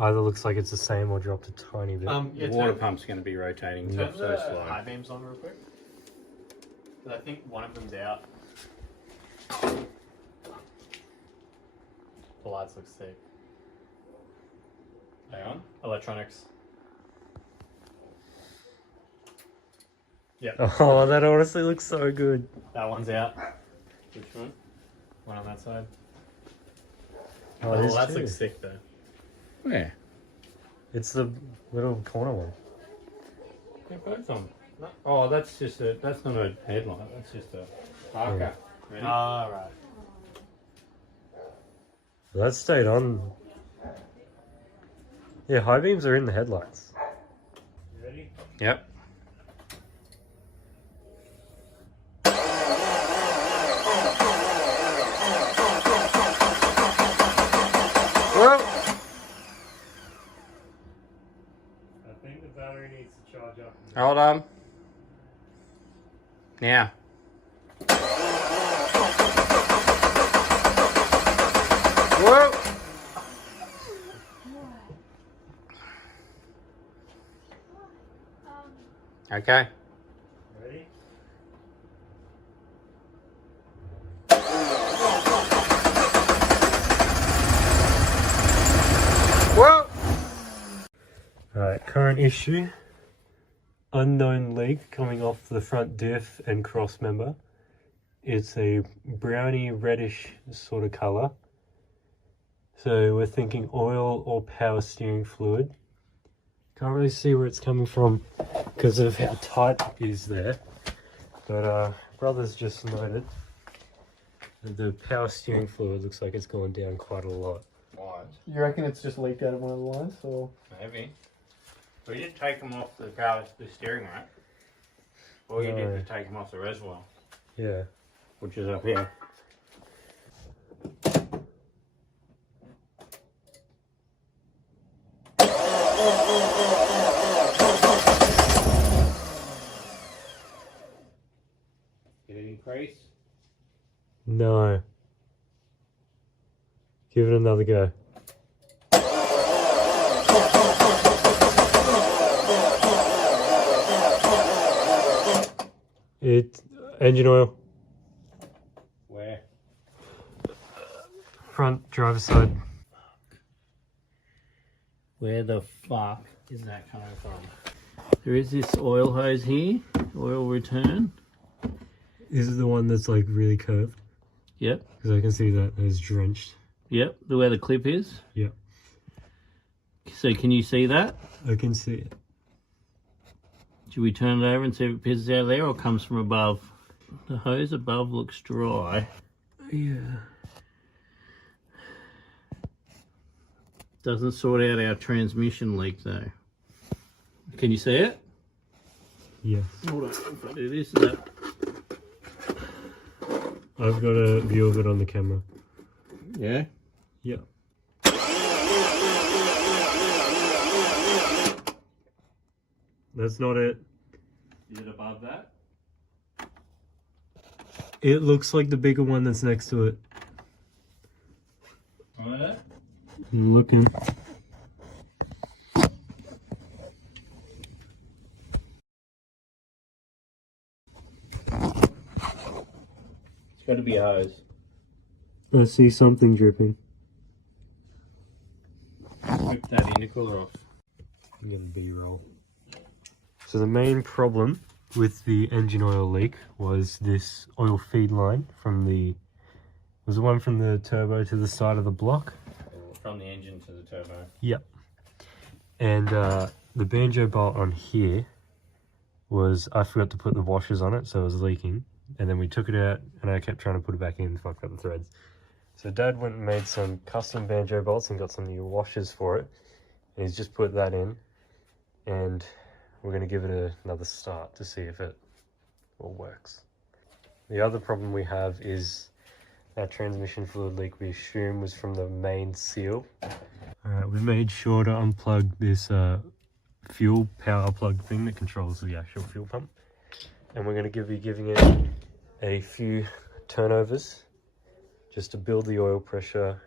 either looks like it's the same or dropped a tiny bit. The water pump's going to be rotating Turn so the slow. high beams on real quick. 'Cause I think one of them's out. The lights look sick. Hang on. Electronics. Yeah, Oh, that honestly looks so good. that one's out. Which one? One on that side. Oh, Oh, it is that too. looks sick though. Where? It's the little corner one. They're both on. No. Oh, that's not a headlight. That's just a marker. Ready? Alright. That stayed on. Yeah, high beams are in the headlights. You ready? Yep. Well, I think the battery needs to charge up. Hold on. Now. whoa. Okay. Ready? Whoa. Alright, current issue. Unknown leak coming off the front diff and cross member. It's a browny reddish sort of colour. So we're thinking oil or power steering fluid. Can't really see where it's coming from because of how tight it is there. But brother's just noted that the power steering fluid looks like it's gone down quite a lot. Why? You reckon it's just leaked out of one of the lines, or? Maybe. We didn't take them off the steering rack. All you did No. was take them off the reservoir, Yeah. which is up here. Get any crease? No. Give it another go. It engine oil, Where? front driver's side. Where the fuck is that coming from? There is this oil hose here, oil return. This is the one that's like really curved Yep, because I can see that it's drenched. yep, the where the clip is. Yep, So can you see that? I can see it. Should we turn it over and see if it pisses out of there or comes from above? The hose above looks dry. Yeah. Doesn't sort out our transmission leak though. Can you see it? Yes. Hold on, if I do this, that. I've got a view of it on the camera. Yeah. Yep. That's not it. Is it above that? It looks like the bigger one that's next to it. Right. I'm looking. It's got to be a hose. I see something dripping. Rip that intercooler off. I'm getting B-roll. So the main problem with the engine oil leak was this oil feed line from the one from the turbo to the side of the block. From the engine to the turbo. Yep. And the banjo bolt on here was, I forgot to put the washers on it, so it was leaking. And then we took it out and I kept trying to put it back in and fucked up the threads. So Dad went and made some custom banjo bolts and got some new washers for it. And he's just put that in. And we're going to give it another start to see if it all works. The other problem we have is that transmission fluid leak we assume was from the main seal. Alright, we made sure to unplug this fuel power plug thing that controls the actual fuel pump. And we're going to be giving it a few turnovers just to build the oil pressure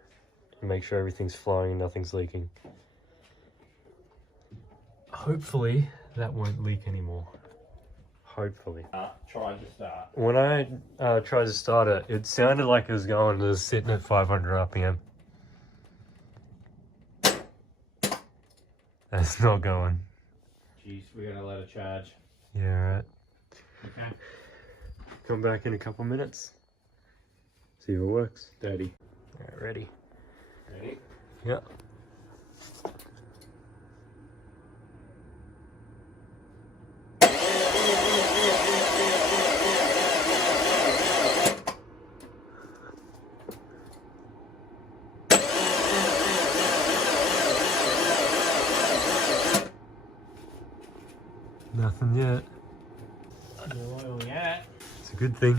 and make sure everything's flowing and nothing's leaking. Hopefully that won't leak anymore. Hopefully. Try to start. When I tried to start it, it sounded like it was going, it was sitting at 500 RPM. That's not going. Jeez, we're gonna let it charge. Yeah, alright. Okay. Come back in a couple minutes. See if it works. 30. Alright, ready? Ready? Yep. Nothing yet. No oil yet. It's a good thing.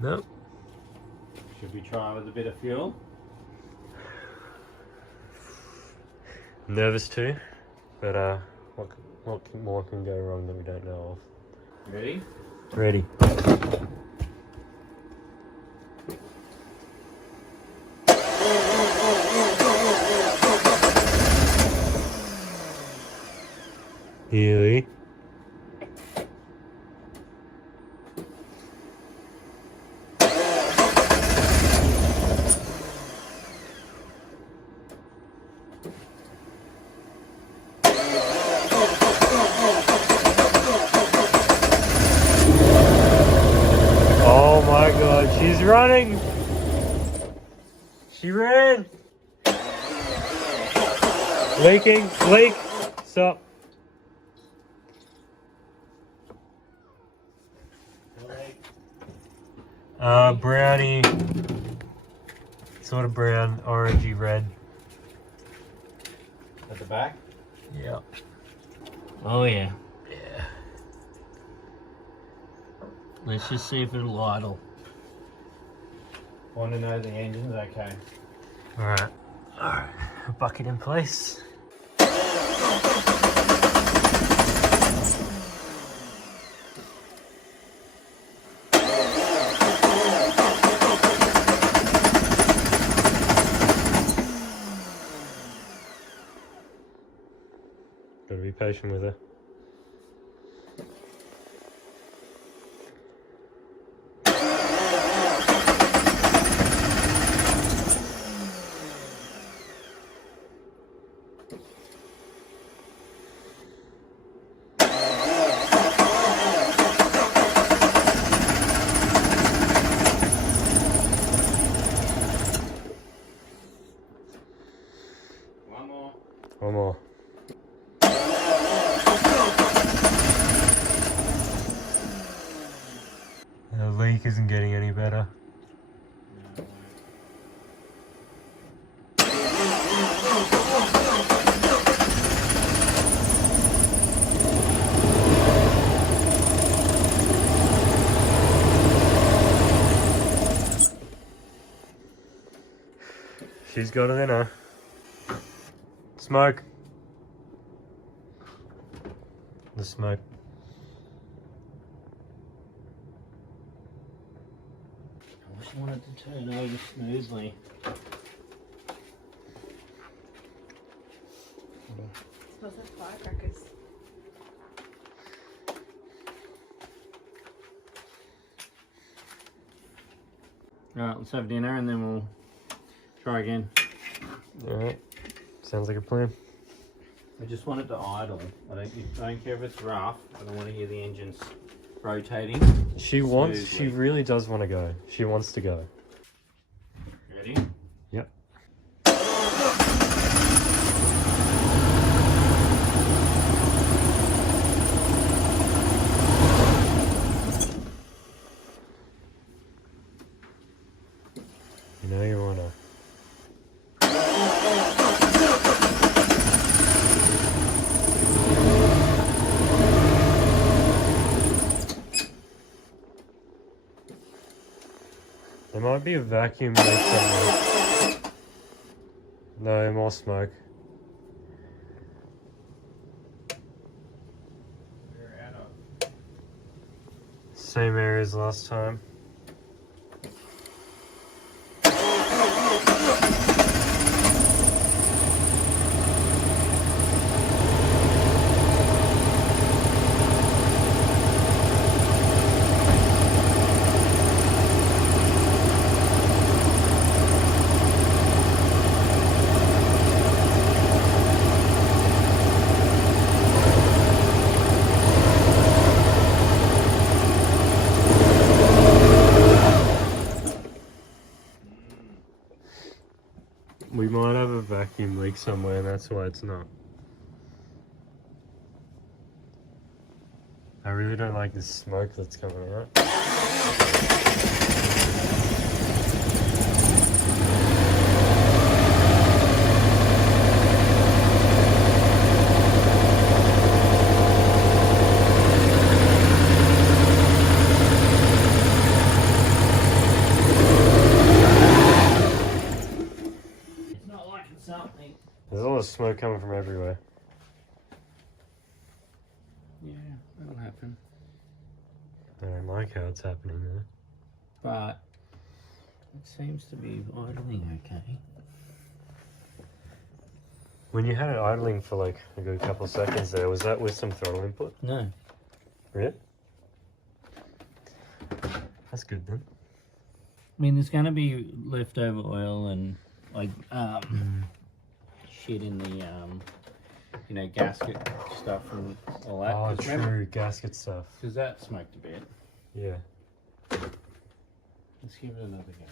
Nope. Should we try with a bit of fuel? Nervous too, but what more can go wrong that we don't know of? Ready? Ready. Really? Oh my god, she's running! She ran! Leaking, leak, stop. Brownie, sort of brown, orangey red. At the back? Yeah. Oh yeah. Yeah. Let's just see if it'll idle. Want to know the engine's okay. Alright. Alright. Bucket in place. Gotta be patient with her. One more. One more. The leak isn't getting any better. She's got it in her. Smoke. The smoke. I just want it to turn over smoothly. Smells like firecrackers. Alright, let's have dinner and then we'll try again. Alright, sounds like a plan. I just want it to idle. I don't care if it's rough. I don't want to hear the engines rotating. She really does want to go. She wants to go. Ready? Yep. You know you wanna. There might be a vacuum leak somewhere. No, more smoke. We're out of. Same area as last time. We might have a vacuum leak somewhere, and that's why it's not. I really don't like the smoke that's coming out. Something. There's a lot of smoke coming from everywhere. Yeah, that'll happen. I don't like how it's happening though. But it seems to be idling okay. When you had it idling for like a good couple of seconds there, was that with some throttle input? No. Really? That's good then. I mean, there's going to be leftover oil and like shit in the you know, gasket stuff and all that. Oh, true, gasket stuff. Because that smoked a bit. Yeah. Let's give it another go.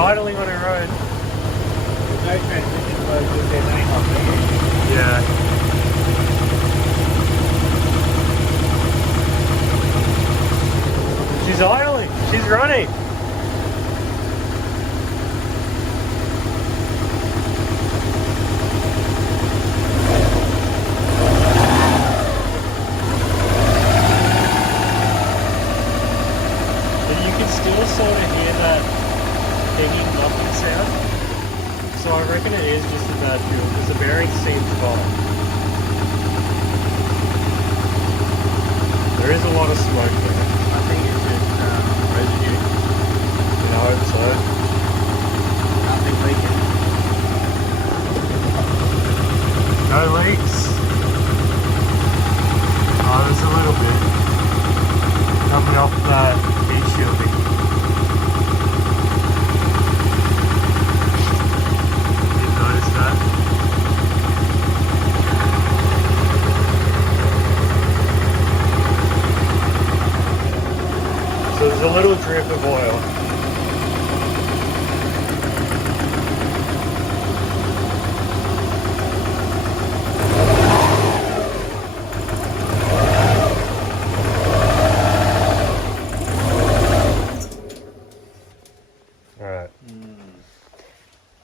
idling on her own. There's no transmission flow because there's any hot air. Yeah. She's idling. She's running. But you can still sort of hear that pinging muffling sound. So I reckon it is just a bad fuel because the bearings seem fine. There is a lot of smoke there. I think it's just residue. I hope so. Nothing leaking. No leaks. Oh, there's a little bit coming off that heat shielding. Didn't notice that. So there's a little drip of oil.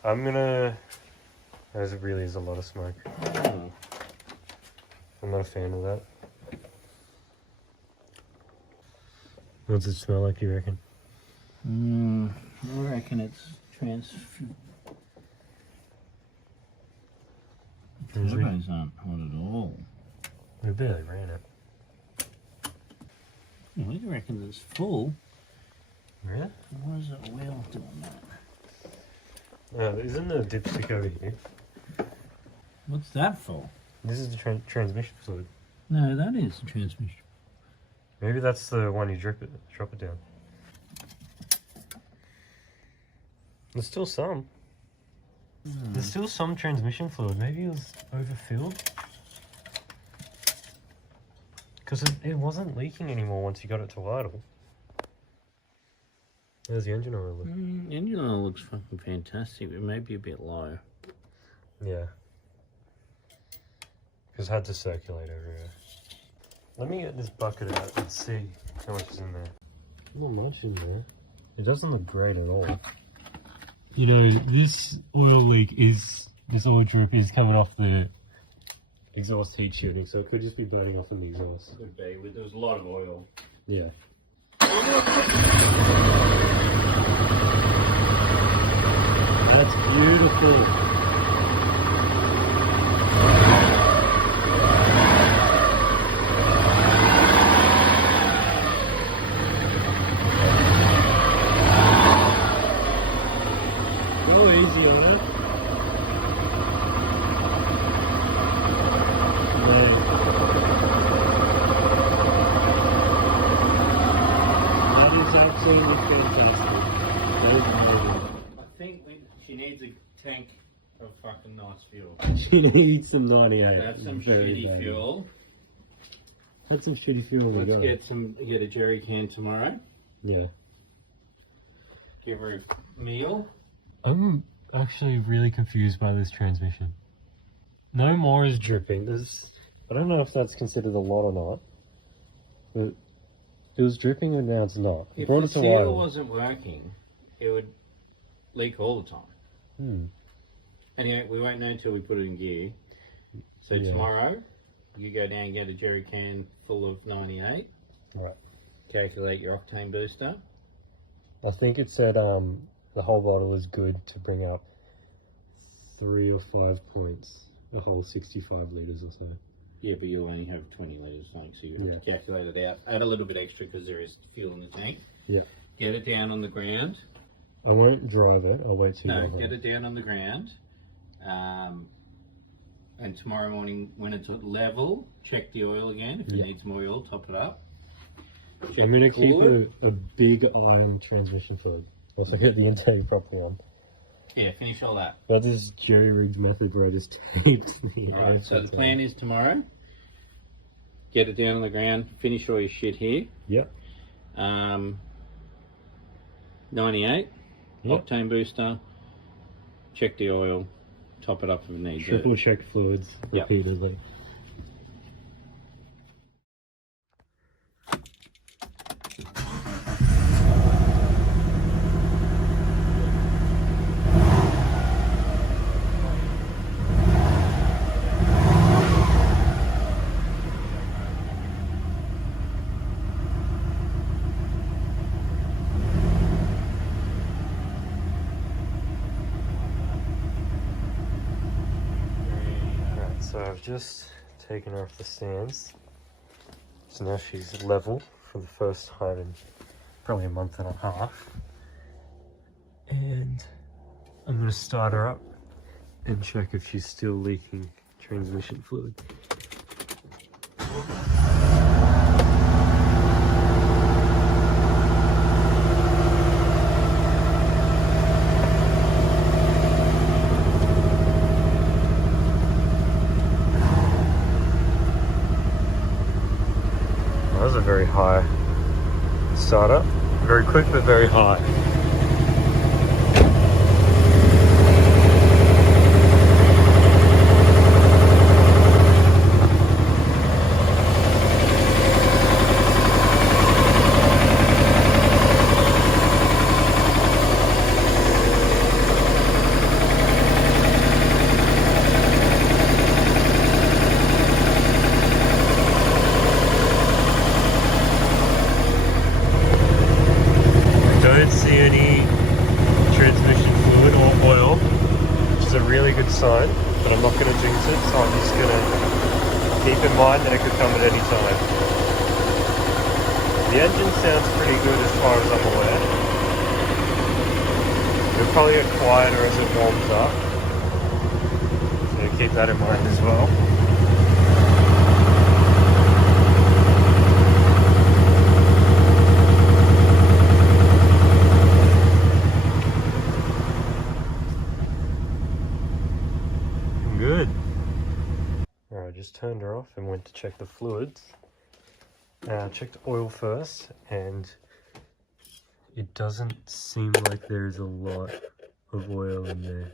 I'm gonna. There really is a lot of smoke. Oh. I'm not a fan of that. What's it smell like, you reckon? I reckon it's turbos aren't hot at all. We barely ran it. I reckon it's full. Really? Why is it wheel doing that? Isn't the dipstick over here? What's that for? This is the transmission fluid. No, that is the transmission. Maybe that's the one you drop it down. There's still some. There's still some transmission fluid. Maybe it was overfilled. Because it wasn't leaking anymore once you got it to idle. There's the engine oil. Engine oil looks fucking fantastic, but maybe a bit low. Yeah. Because it had to circulate everywhere. Let me get this bucket out and see how much is in there. Not much in there. It doesn't look great at all. You know, this oil leak this oil drip is coming off the exhaust heat shielding, so it could just be burning off in the exhaust. Could be, there was a lot of oil. Yeah. That's beautiful. Go easy on it. That is absolutely fantastic. That is amazing. I think she needs a tank of fucking nice fuel. She needs some 98. That's some Very shitty bad. fuel. That's some shitty fuel. we Let's got. get a jerry can tomorrow. Yeah. Give her a meal. I'm actually really confused by this transmission. No more is dripping. I don't know if that's considered a lot or not. But it was dripping and now it's not. If Brought the it to seal idle. wasn't working, it would leak all the time. Anyway, we won't know until we put it in gear. So Yeah. tomorrow, you go down and get a jerry can full of 98. Right. Calculate your octane booster. I think it said the whole bottle is good to bring up 3 or 5 points. A whole 65 litres or so. Yeah, but you'll only have 20 litres, so you have Yeah. to calculate it out. Add a little bit extra because there is fuel in the tank. Yeah. Get it down on the ground. I won't drive it. I'll wait till No, you're home. get it down on the ground. And tomorrow morning, when it's at level, check the oil again. If it needs more oil, top it up. Check I'm going to the keep cooler. a big eye on transmission fluid. Also get the intake properly on. Yeah, finish all that. But this jerry rigged method where I just taped the Alright, so the plan is tomorrow, get it down on the ground, finish all your shit here. Yep. 98, Yep. octane booster, check the oil, top it up if it needs it. Triple check fluids Yep. repeatedly. Right, so I've just taken her off the stands. So now she's level for the first time in probably a month and a half. And I'm going to start her up and check if she's still leaking transmission fluid. That was a very high startup. Very quick but very high. really good sign, but I'm not going to jinx it, so I'm just going to keep in mind that it could come at any time. The engine sounds pretty good as far as I'm aware. It'll probably get quieter as it warms up, so keep that in mind as well. Good. Alright, I just turned her off and went to check the fluids. Checked oil first, and it doesn't seem like there's a lot of oil in there.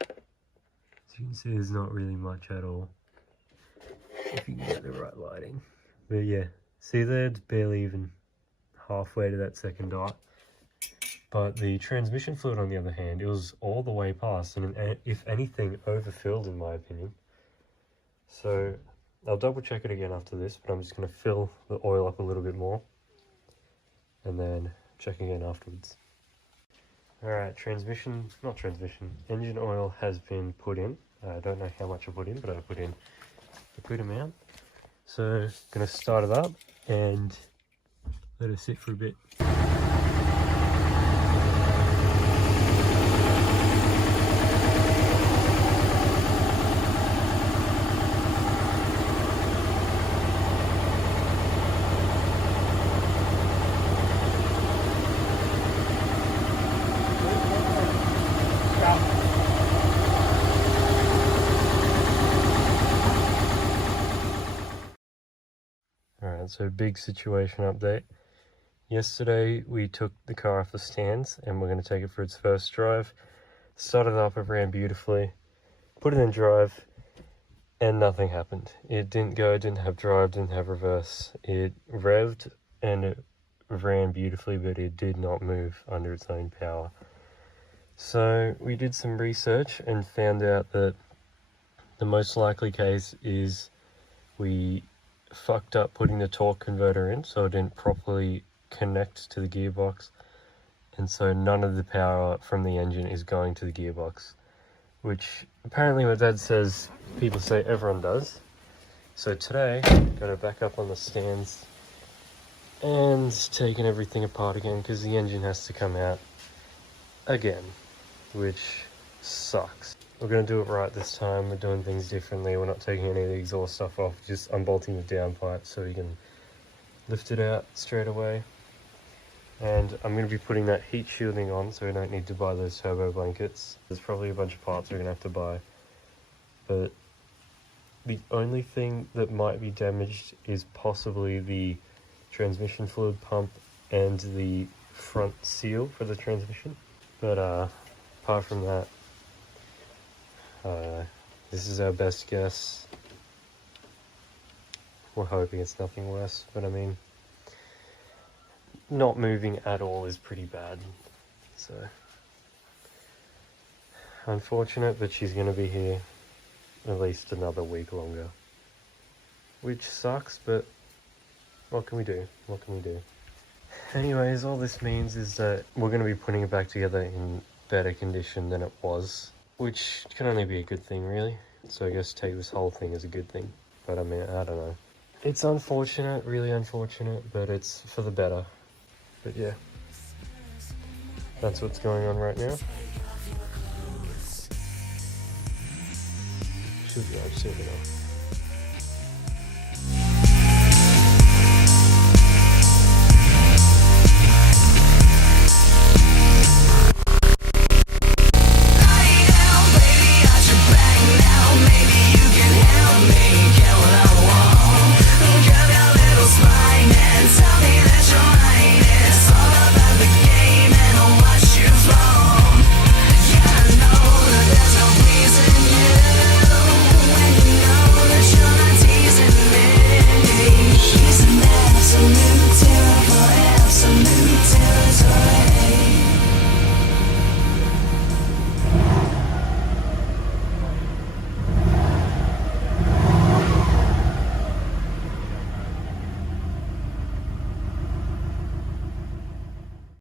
As you can see, there's not really much at all, if you can get the right lighting. But yeah, see there, it's barely even halfway to that second dot. But the transmission fluid, on the other hand, it was all the way past, and if anything, overfilled in my opinion. So I'll double check it again after this, but I'm just going to fill the oil up a little bit more and then check again afterwards. Alright, engine oil has been put in. I don't know how much I put in, but I put in a good amount. So I'm going to start it up and let it sit for a bit. Alright, so big situation update. Yesterday we took the car off the stands and we're going to take it for its first drive. Started it up, it ran beautifully. Put it in drive and nothing happened. It didn't go, didn't have drive, didn't have reverse. It revved and it ran beautifully, but it did not move under its own power. So we did some research and found out that the most likely case is we fucked up putting the torque converter in, so it didn't properly connect to the gearbox, and so none of the power from the engine is going to the gearbox, which apparently my dad says people say everyone does. So today got it back up on the stands and taking everything apart again because the engine has to come out again, which sucks. We're going to do it right this time. We're doing things differently. We're not taking any of the exhaust stuff off, just unbolting the downpipe so we can lift it out straight away. And I'm going to be putting that heat shielding on so we don't need to buy those turbo blankets. There's probably a bunch of parts we're going to have to buy. But the only thing that might be damaged is possibly the transmission fluid pump and the front seal for the transmission. But apart from that, this is our best guess. We're hoping it's nothing worse, but I mean, not moving at all is pretty bad. So, unfortunate, but she's going to be here at least another week longer. Which sucks, but what can we do? What can we do? Anyways, all this means is that we're going to be putting it back together in better condition than it was, which can only be a good thing, really. So I guess take this whole thing as a good thing. But I mean, I don't know. It's unfortunate, really unfortunate, but it's for the better. But yeah, that's what's going on right now. Should be able to see it now.